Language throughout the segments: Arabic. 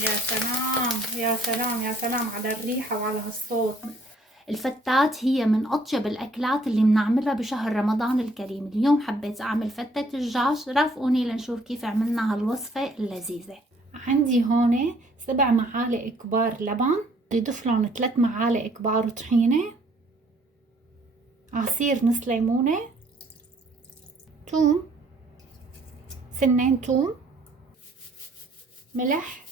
يا سلام يا سلام يا سلام على الريحة وعلى هالصوت. الفتات هي من أطيب الأكلات اللي بنعملها بشهر رمضان الكريم. اليوم حبيت أعمل فتة الدجاج، رافقوني لنشوف كيف عملنا هالوصفة اللذيذة. عندي هون 7 معالق كبار لبن، بدي اضيف لهم 3 معالق كبار طحينة، عصير نص ليمونة، توم، سنين توم، ملح،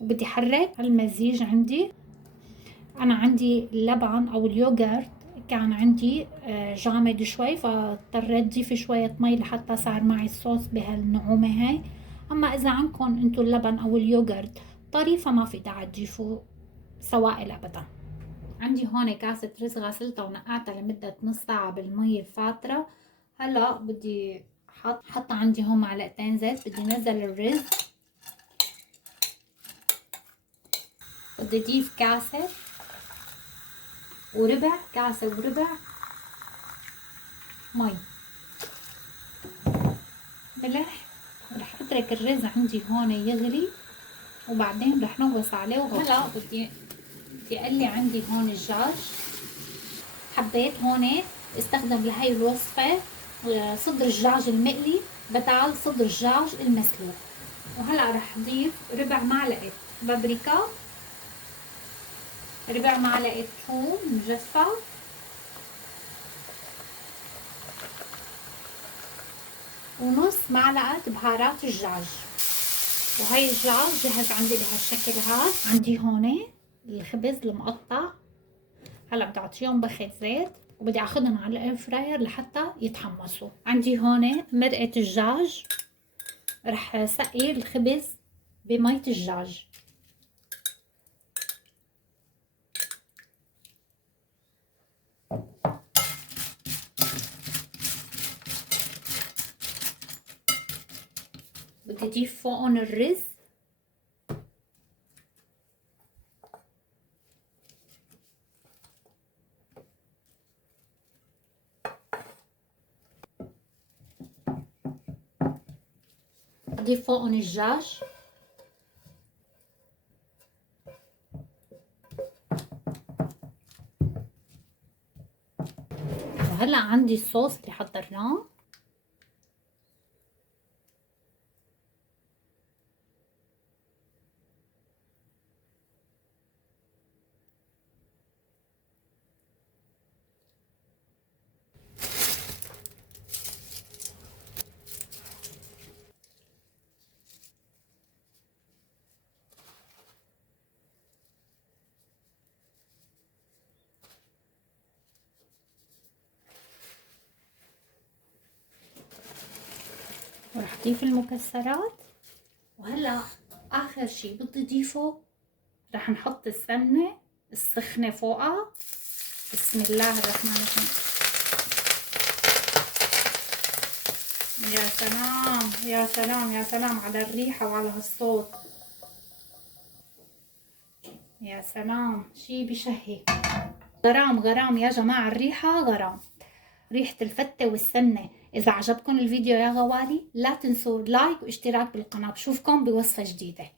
وبدي احرك المزيج. انا عندي اللبن او اليوغرت كان عندي جامد شوي، فاضطريت اضيف شوية مي لحتى صار معي الصوص بهالنعومة هاي. اما اذا عندكم انتو اللبن او اليوغرت طري فما في داعي تضيفوا سوائل ابدا. عندي هون كاسة رز غسلتها ونقعتها لمدة نص ساعة بالمي الفاترة. هلا بدي حط عندي هون معلقتين زيت، بدي نزل الرز، بدي اضيف كاسة وربع، كاسة وربع مي، ملح. رح اترك الرز عندي هون يغلي وبعدين رح نغوص عليه. وهلا بدي اقلي عندي هون الدجاج. حبيت هون استخدم لهي الوصفة صدر الدجاج المقلي بدل صدر الدجاج المسلوق. وهلا رح اضيف ربع معلقة بابريكا، ربع معلقة ثوم مجفف، ونص معلقة بهارات الدجاج. وهي الدجاج جهز عندي بهالشكل هاد. عندي هون الخبز المقطع، هلا بدي اعطيهم بخة زيت وبدي اخذهم على الاير فراير لحتى يتحمصوا. عندي هون مرقة الدجاج، رح سقي الخبز بمية الدجاج. بدي اضيف فوقهم الرز، اضيف فوقهم الدجاج، وهلا عندي الصوص اللي حضرناه. ورح اضيف المكسرات. وهلا اخر شي بدي اضيفه، رح نحط السمنة السخنة فوقها. بسم الله الرحمن الرحيم. يا سلام يا سلام يا سلام على الريحة وعلى هالصوت. يا سلام، شي بشهي. غرام غرام يا جماعة، الريحة غرام، ريحة الفتة والسمنة. إذا عجبكم الفيديو يا غوالي لا تنسوا لايك واشتراك بالقناة. بشوفكم بوصفة جديدة.